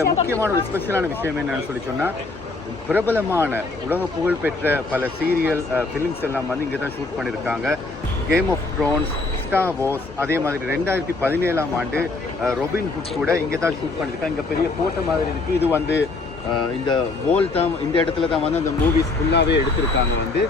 முக்கியமான ஒரு ஸ்பெஷலான விஷயம் என்னன்னு சொல்லி சொன்னால், பிரபலமான உலக புகழ்பெற்ற பல சீரியல் ஃபிலிம்ஸ் எல்லாம் வந்து இங்கே தான் ஷூட் பண்ணியிருக்காங்க. Game of thrones, star wars, அதே மாதிரி 2017ஆம் ஆண்டு ரொபின்ஹுட் கூட இங்கே தான் ஷூட் பண்ணியிருக்காங்க. இங்கே பெரிய கோட்டை மாதிரி இருக்குது. இது வந்து இந்த வோல் தான், இந்த இடத்துல தான் வந்து அந்த மூவிஸ் ஃபுல்லாகவே எடுத்திருக்காங்க வந்து.